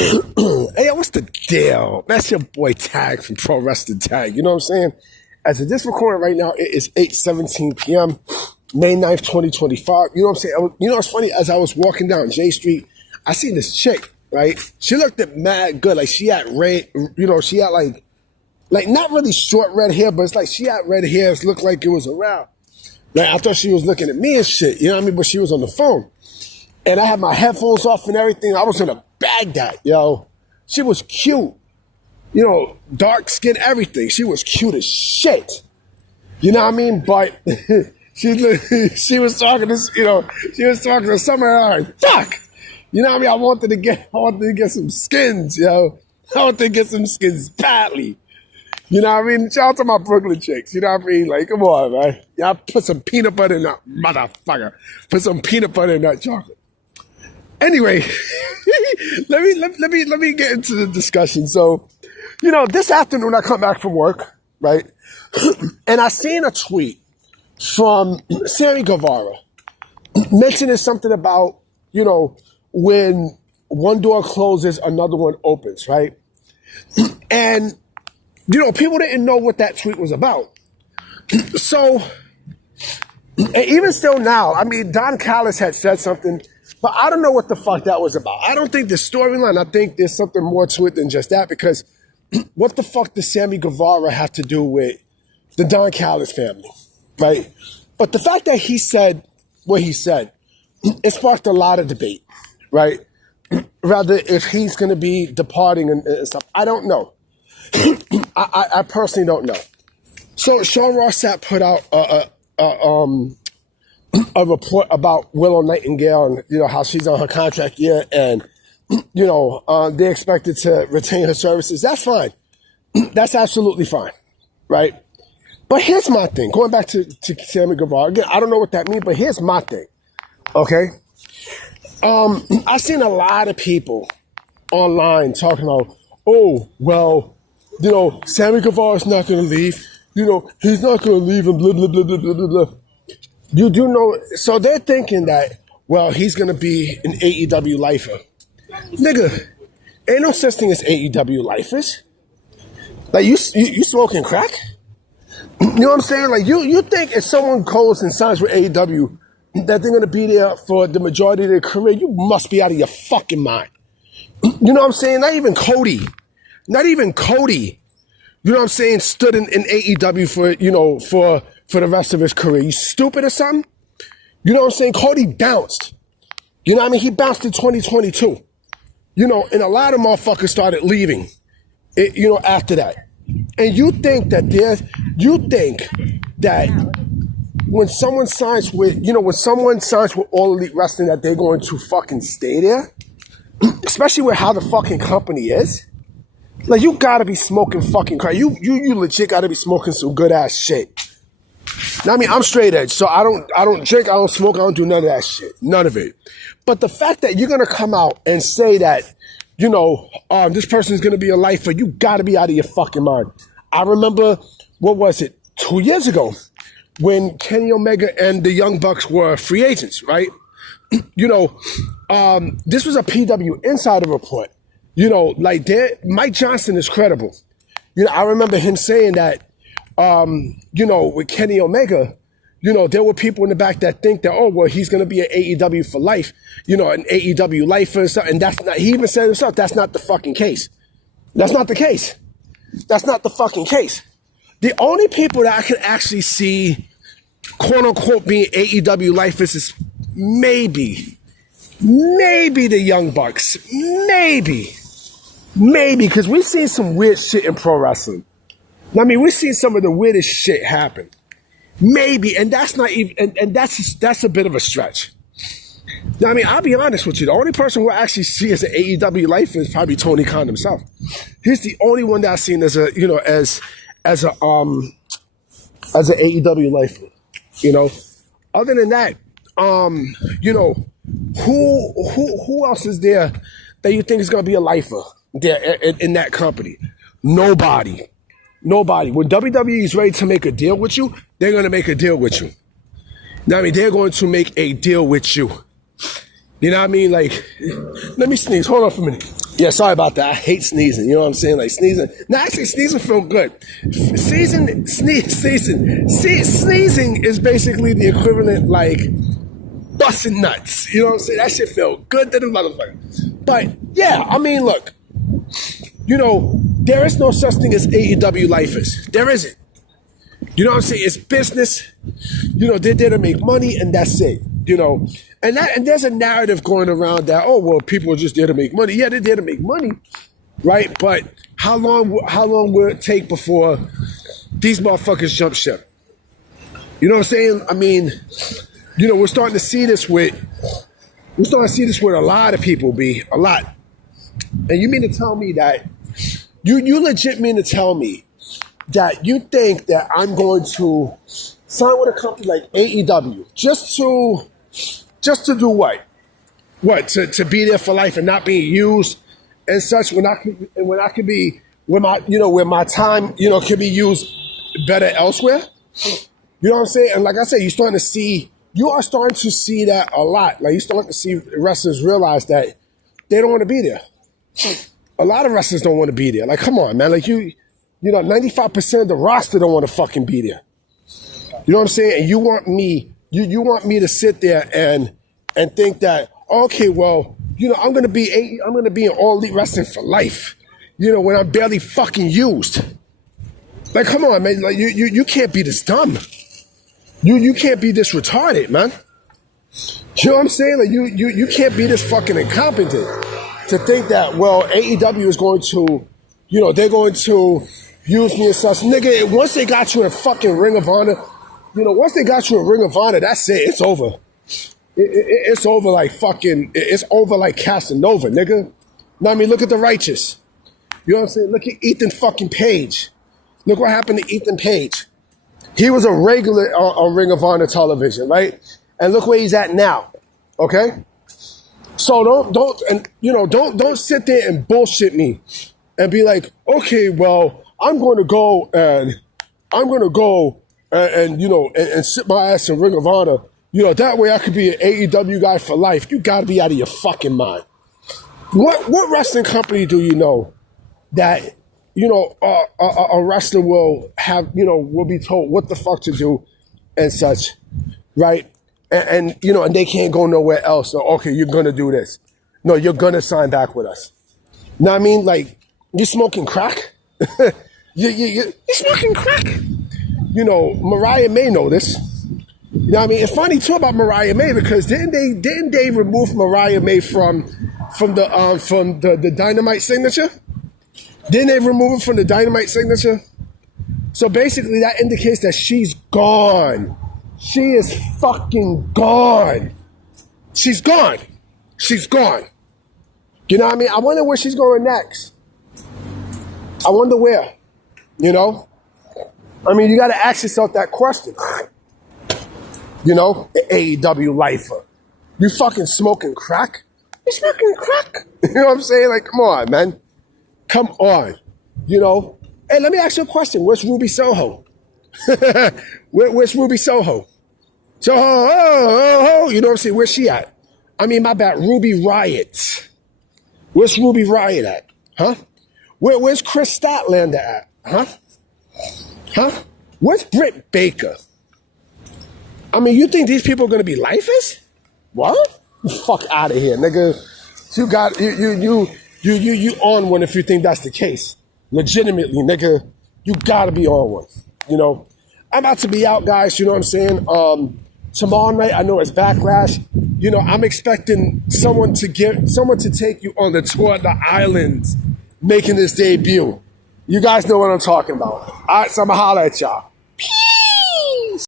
Hey, what's the deal? That's your boy Tag from Pro Wrestling Tag. You know what I'm saying? As of this recording right now, it is 8:17 p.m., May 9th, 2025. You know what I'm saying? You know what's funny? As I was walking down J Street, I seen this chick, right? She looked at mad good. Like, she had red, you know, she had like not really short red hair, but it's like she had red hair. It looked like it was around. Like, I thought she was looking at me and shit, you know what I mean? But she was on the phone. And I had my headphones off and everything. I was gonna bag that, yo. She was cute. You know, dark skin, everything. She was cute as shit. You know what I mean? But she was talking to, you know, she was talking to someone else. Fuck! You know what I mean? I wanted to get some skins, yo. I wanted to get some skins badly. You know what I mean? Shout out to my Brooklyn chicks. You know what I mean? Like, come on, man. Y'all put some peanut butter in that motherfucker. Put some peanut butter in that chocolate. Anyway, let me get into the discussion. So, you know, this afternoon I come back from work, right? And I seen a tweet from Sammy Guevara mentioning something about, you know, when one door closes, another one opens, right? And, you know, people didn't know what that tweet was about. So, and even still now, I mean, Don Callis had said something, but I don't know what the fuck that was about. I don't think the storyline, I think there's something more to it than just that, because what the fuck does Sammy Guevara have to do with the Don Callis family, right? But the fact that he said what he said, it sparked a lot of debate, right? Rather, if he's going to be departing and stuff, I don't know. I personally don't know. So Sean Ross Sapp put out a report about Willow Nightingale and, you know, how she's on her contract year and, you know, they're expected to retain her services. That's fine. That's absolutely fine, right? But here's my thing. Going back to Sammy Guevara, again, I don't know what that means, but here's my thing, okay? I've seen a lot of people online talking about, oh, well, you know, Sammy Guevara's not going to leave. You know, he's not going to leave and blah, blah, blah, blah, blah, blah. You do know, so they're thinking that, well, he's going to be an AEW lifer. Nigga, ain't no such thing as AEW lifers. Like, you smoking crack? You know what I'm saying? Like, you think if someone goes and signs with AEW that they're going to be there for the majority of their career, you must be out of your fucking mind. You know what I'm saying? Not even Cody. You know what I'm saying? Stood in AEW for, you know, for the rest of his career. You stupid or something? You know what I'm saying? Cody bounced. You know what I mean? He bounced in 2022. You know, and a lot of motherfuckers started leaving, you know, after that. And you think that when someone signs with, you know, All Elite Wrestling, that they're going to fucking stay there? Especially with how the fucking company is? Like, you gotta be smoking fucking crack. You legit gotta be smoking some good ass shit. Now, I mean, I'm straight edge, so I don't drink, I don't smoke, I don't do none of that shit. None of it. But the fact that you're gonna come out and say that, you know, this person is gonna be a lifer, you gotta be out of your fucking mind. I remember, what was it, 2 years ago, when Kenny Omega and the Young Bucks were free agents, right? You know, this was a PW Insider report. You know, like, Mike Johnson is credible. You know, I remember him saying that, you know, with Kenny Omega, you know, there were people in the back that think that, oh, well, he's going to be an AEW for life, you know, an AEW lifer and stuff. And that's not, he even said himself, that's not the fucking case. That's not the case. That's not the fucking case. The only people that I can actually see, quote unquote, being AEW lifers is maybe the Young Bucks. Maybe, because we've seen some weird shit in pro wrestling. I mean, we've seen some of the weirdest shit happen. Maybe, and that's not even, and that's a bit of a stretch. Now, I mean, I'll be honest with you. The only person who I actually see as an AEW lifer is probably Tony Khan himself. He's the only one that I've seen as a, you know, as an AEW lifer. You know, other than that, you know, who else is there that you think is going to be a lifer there in that company? Nobody. When WWE is ready to make a deal with you, they're going to make a deal with you. Now, I mean, they're going to make a deal with you. You know what I mean? Like, let me sneeze. Hold on for a minute. Yeah, sorry about that. I hate sneezing. You know what I'm saying? Like sneezing. No, actually, sneezing feel good. Sneezing is basically the equivalent, like busting nuts. You know what I'm saying? That shit feel good to the motherfucker. But yeah, I mean, look. There is no such thing as AEW Lifers. There isn't. You know what I'm saying? It's business. They're there to make money, and that's it. And there's a narrative going around that, oh, well, people are just there to make money. Yeah, they're there to make money, right? But how long will it take before these motherfuckers jump ship? You know what I'm saying? I mean, we're starting to see this with a lot of people, B. A lot. And you mean to tell me that you legit mean to tell me that you think that I'm going to sign with a company like AEW just to do what? What, to be there for life and not being used and such when I could be when my time can be used better elsewhere? You know what I'm saying? And like I said, you are starting to see that a lot. Like you're starting to see wrestlers realize that they don't want to be there. A lot of wrestlers don't want to be there. Like, come on, man. Like 95% of the roster don't want to fucking be there. You know what I'm saying? And you want me to sit there and think that, okay, well, I'm gonna be in All Elite Wrestling for life. When I'm barely fucking used. Like, come on, man. Like you can't be this dumb. You can't be this retarded, man. You know what I'm saying? Like you can't be this fucking incompetent to think that, well, AEW is going to, they're going to use me as such. Nigga, once they got you in a fucking Ring of Honor, once they got you in Ring of Honor, that's it. It's over. It's over like fucking, it's over like Casanova, nigga. Now, I mean, look at the Righteous. You know what I'm saying? Look at Ethan fucking Page. Look what happened to Ethan Page. He was a regular on Ring of Honor television, right? And look where he's at now. Okay? So don't sit there and bullshit me and be like, okay, well, I'm going to go and sit my ass in Ring of Honor. That way I could be an AEW guy for life. You got to be out of your fucking mind. What wrestling company do you know that a wrestler will have will be told what the fuck to do and such, right? And they can't go nowhere else. So, okay, you're gonna do this. No, you're gonna sign back with us. Know what I mean? Like, you smoking crack? you smoking crack? Mariah May know this. You know what I mean? It's funny too about Mariah May because didn't they remove Mariah May from the Dynamite signature? Didn't they remove it from the Dynamite signature? So basically that indicates that she's gone. She is fucking gone. She's gone. She's gone. You know what I mean? I wonder where she's going next. I wonder where. I mean, you got to ask yourself that question. AEW lifer. You fucking smoking crack? You smoking crack? You know what I'm saying? Like, come on, man. Come on. Hey, let me ask you a question. Where's Ruby Soho? Where's Ruby Soho? Soho, you know what I'm saying? Where's she at? I mean, my bad, Ruby Riott. Where's Ruby Riott at? Huh? Where's Chris Statlander at? Huh? Where's Britt Baker? I mean, you think these people are going to be lifers? What? Fuck out of here, nigga. You on one if you think that's the case. Legitimately, nigga, you gotta be on one. I'm about to be out, guys, you know what I'm saying? Tomorrow night, I know it's Backlash. I'm expecting someone to take you on the tour of the islands making this debut. You guys know what I'm talking about. All right, so I'm gonna holler at y'all. Peace.